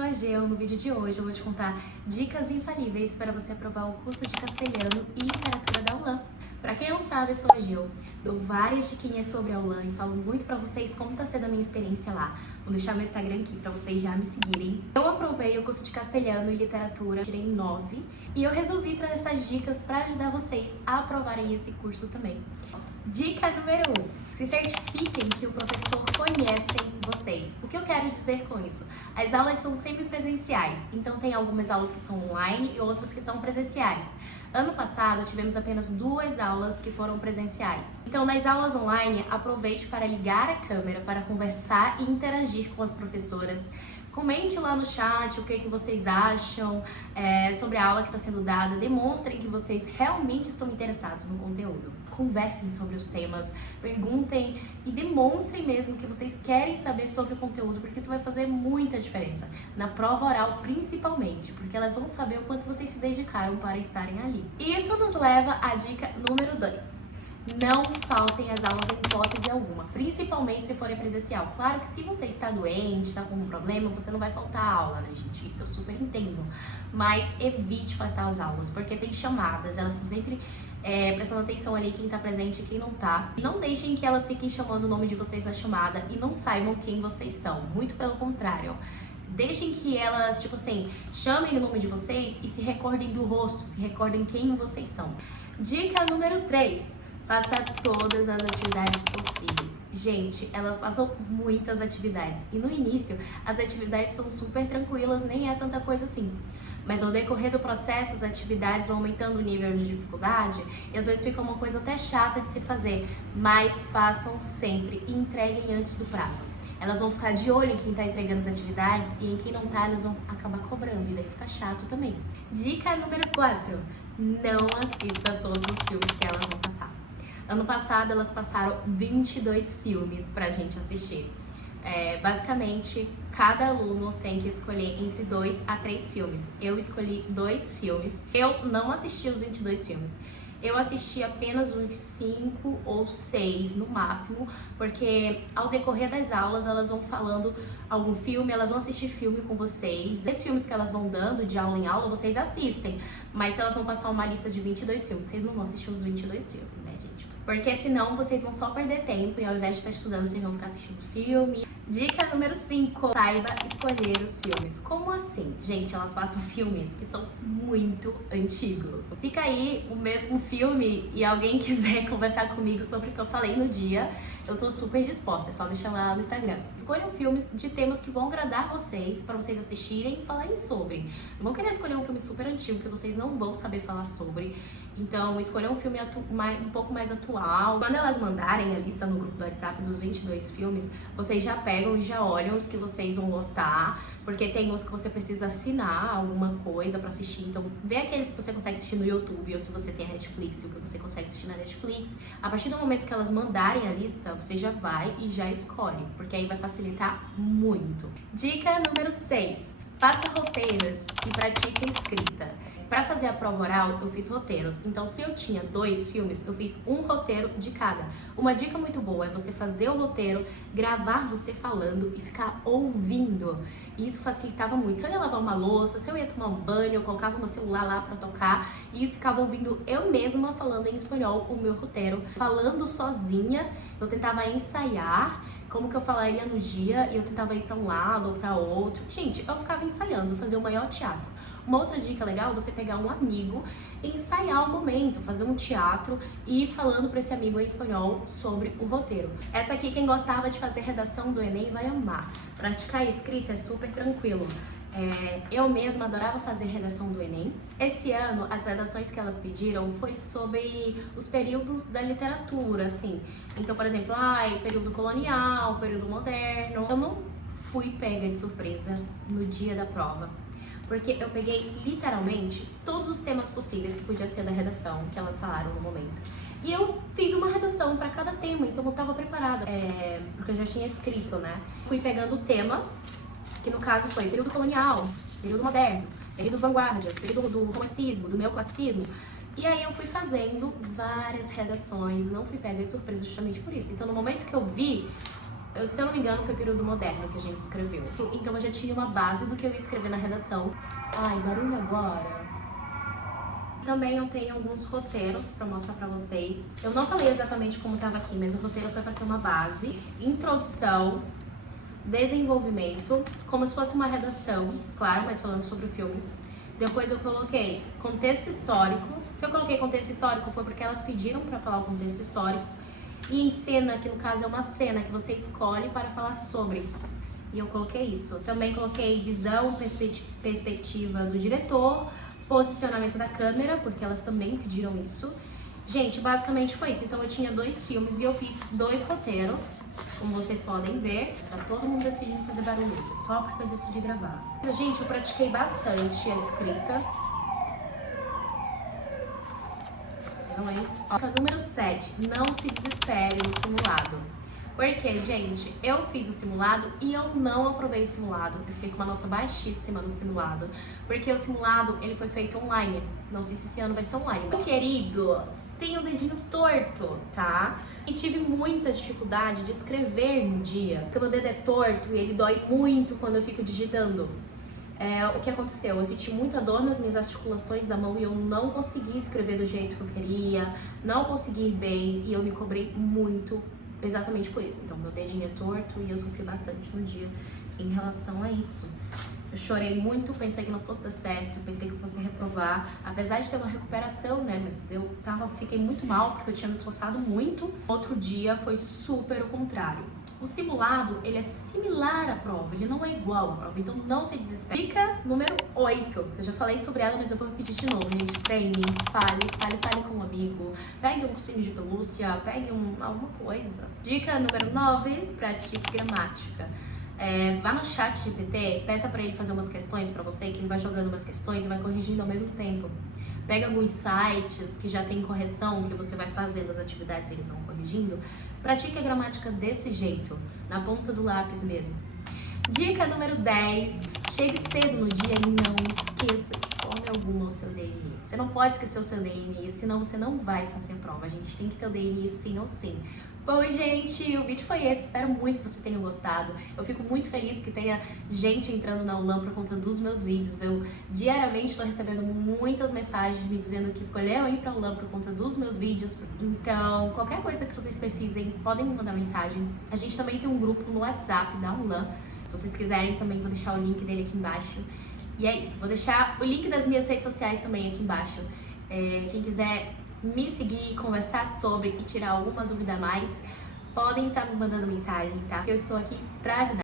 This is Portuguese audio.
sou a Geo. No vídeo de hoje eu vou te contar dicas infalíveis para você aprovar o curso de castelhano e literatura da ULAN. Pra quem não sabe, eu sou a Geo, dou várias diquinhas sobre a ULAN e falo muito pra vocês como tá sendo a minha experiência lá. Vou deixar meu Instagram aqui pra vocês já me seguirem. Eu aprovei o curso de castelhano e literatura, tirei 9 e eu resolvi trazer essas dicas pra ajudar vocês a aprovarem esse curso também. Dica número 1. Se certifiquem que o professor conhece vocês. O que eu quero dizer com isso? As aulas são sempre presenciais, então tem algumas aulas que são online e outras que são presenciais. Ano passado tivemos apenas 2 aulas que foram presenciais. Então nas aulas online, aproveite para ligar a câmera, para conversar e interagir com as professoras. Comente lá no chat o que vocês acham sobre a aula que está sendo dada. Demonstrem que vocês realmente estão interessados no conteúdo. Conversem sobre os temas, perguntem e demonstrem mesmo que vocês querem saber sobre o conteúdo, porque isso vai fazer muita diferença. Na prova oral, principalmente, porque elas vão saber o quanto vocês se dedicaram para estarem ali. E isso nos leva à dica número 2. Não faltem as aulas em hipótese alguma, principalmente se forem presencial. Claro que se você está doente, está com um problema, você não vai faltar a aula, né, gente? Isso eu super entendo. Mas evite faltar as aulas, porque tem chamadas, elas estão sempre prestando atenção ali quem está presente e quem não está. Não deixem que elas fiquem chamando o nome de vocês na chamada e não saibam quem vocês são. Muito pelo contrário. Deixem que elas, chamem o nome de vocês e se recordem do rosto, se recordem quem vocês são. Dica número 3. Faça todas as atividades possíveis. Gente, elas passam muitas atividades. E no início, as atividades são super tranquilas, nem é tanta coisa assim. Mas ao decorrer do processo, as atividades vão aumentando o nível de dificuldade e às vezes fica uma coisa até chata de se fazer. Mas façam sempre e entreguem antes do prazo. Elas vão ficar de olho em quem está entregando as atividades e em quem não está, elas vão acabar cobrando e daí fica chato também. Dica número 4. Não assista todos os filmes que elas vão passar. Ano passado, elas passaram 22 filmes pra gente assistir. Basicamente, cada aluno tem que escolher entre 2 a 3 filmes. Eu escolhi 2 filmes. Eu não assisti os 22 filmes. Eu assisti apenas uns 5 ou 6 no máximo, porque ao decorrer das aulas elas vão falando algum filme, elas vão assistir filme com vocês. Esses filmes que elas vão dando de aula em aula, vocês assistem, mas se elas vão passar uma lista de 22 filmes, vocês não vão assistir os 22 filmes, né, gente? Porque senão vocês vão só perder tempo e ao invés de estar estudando, vocês vão ficar assistindo filme. Dica número 5. Saiba escolher os filmes. Como assim? Gente, elas passam filmes que são muito antigos. Se cair o mesmo filme e alguém quiser conversar comigo sobre o que eu falei no dia, eu tô super disposta, é só me chamar lá no Instagram. Escolham filmes de temas que vão agradar vocês, pra vocês assistirem e falarem sobre. Não vão querer escolher um filme super antigo que vocês não vão saber falar sobre. Então, escolher um filme um pouco mais atual. Quando elas mandarem a lista no grupo do WhatsApp dos 22 filmes, vocês já pegam e já olham os que vocês vão gostar, porque tem uns que você precisa assinar alguma coisa pra assistir. Então, vê aqueles que você consegue assistir no YouTube, ou se você tem a Netflix, o que você consegue assistir na Netflix. A partir do momento que elas mandarem a lista, você já vai e já escolhe, porque aí vai facilitar muito. Dica número 6. Faça roteiros e pratique escrita. Para fazer a prova oral, eu fiz roteiros. Então, se eu tinha 2 filmes, eu fiz um roteiro de cada. Uma dica muito boa é você fazer o roteiro, gravar você falando e ficar ouvindo. E isso facilitava muito. Se eu ia lavar uma louça, se eu ia tomar um banho, eu colocava meu celular lá para tocar e ficava ouvindo eu mesma falando em espanhol o meu roteiro. Falando sozinha, eu tentava ensaiar como que eu falaria no dia e eu tentava ir para um lado ou para outro. Gente, eu ficava ensaiando, fazer o maior teatro. Uma outra dica legal é você pegar um amigo e ensaiar o momento, fazer um teatro e ir falando para esse amigo em espanhol sobre o roteiro. Essa aqui, quem gostava de fazer redação do Enem vai amar. Praticar escrita é super tranquilo. Eu mesma adorava fazer redação do Enem. Esse ano, as redações que elas pediram foi sobre os períodos da literatura, assim. Então, por exemplo, período colonial, período moderno. Eu não fui pega de surpresa no dia da prova, porque eu peguei literalmente todos os temas possíveis que podia ser da redação que elas falaram no momento. E eu fiz uma redação para cada tema, então eu estava preparada, porque eu já tinha escrito, né? Fui pegando temas, que no caso foi período colonial, período moderno, período vanguardas, período do romancismo, do neoclassicismo. E aí eu fui fazendo várias redações, não fui pega de surpresa justamente por isso. Então no momento que eu vi Se eu não me engano, foi período moderno que a gente escreveu. Então eu já tinha uma base do que eu ia escrever na redação. Ai, barulho agora. Também eu tenho alguns roteiros pra mostrar pra vocês. Eu não falei exatamente como tava aqui, mas o roteiro foi pra ter uma base, introdução, desenvolvimento, como se fosse uma redação, claro, mas falando sobre o filme. Depois eu coloquei contexto histórico. Se eu coloquei contexto histórico foi porque elas pediram pra falar o contexto histórico. E em cena, que no caso é uma cena que você escolhe para falar sobre. E eu coloquei isso. Também coloquei visão, perspectiva do diretor, posicionamento da câmera, porque elas também pediram isso. Gente, basicamente foi isso. Então eu tinha 2 filmes e eu fiz 2 roteiros, como vocês podem ver. Tá todo mundo decidindo fazer barulho, só porque eu decidi gravar. Gente, eu pratiquei bastante a escrita. Número 7, não se desespere no simulado. Porque, gente, eu fiz o simulado e eu não aprovei o simulado. Eu fiquei com uma nota baixíssima no simulado. Porque o simulado, ele foi feito online. Não sei se esse ano vai ser online. Meu queridos, tem o dedinho torto, tá? E tive muita dificuldade de escrever no dia. Porque o meu dedo é torto e ele dói muito quando eu fico digitando. O que aconteceu? Eu senti muita dor nas minhas articulações da mão e eu não consegui escrever do jeito que eu queria, não consegui ir bem e eu me cobrei muito exatamente por isso. Então, meu dedinho é torto e eu sofri bastante no dia em relação a isso. Eu chorei muito, pensei que não fosse dar certo, pensei que eu fosse reprovar, apesar de ter uma recuperação, né? Mas eu fiquei muito mal porque eu tinha me esforçado muito. Outro dia foi super o contrário. O simulado, ele é similar à prova, ele não é igual à prova, então não se desespere. Dica número 8, eu já falei sobre ela, mas eu vou repetir de novo, gente. Treine, fale com um amigo, pegue um cursinho de pelúcia, pegue alguma coisa. Dica número 9, pratique gramática. Vá no chat GPT, peça pra ele fazer umas questões pra você, que ele vai jogando umas questões e vai corrigindo ao mesmo tempo. Pega alguns sites que já tem correção, que você vai fazendo as atividades e eles vão corrigindo. Pratique a gramática desse jeito, na ponta do lápis mesmo. Dica número 10. Chegue cedo no dia e não esqueça de forma alguma o seu DNI. Você não pode esquecer o seu DNI, senão você não vai fazer a prova. A gente tem que ter o DNI sim ou sim. Bom, gente, o vídeo foi esse. Espero muito que vocês tenham gostado. Eu fico muito feliz que tenha gente entrando na ULAM por conta dos meus vídeos. Eu diariamente estou recebendo muitas mensagens me dizendo que escolheram ir para a ULAM por conta dos meus vídeos. Então, qualquer coisa que vocês precisem, podem me mandar mensagem. A gente também tem um grupo no WhatsApp da ULAM. Se vocês quiserem, também vou deixar o link dele aqui embaixo. E é isso. Vou deixar o link das minhas redes sociais também aqui embaixo. Quem quiser me seguir, conversar sobre e tirar alguma dúvida a mais, podem estar me mandando mensagem, tá? Eu estou aqui pra ajudar.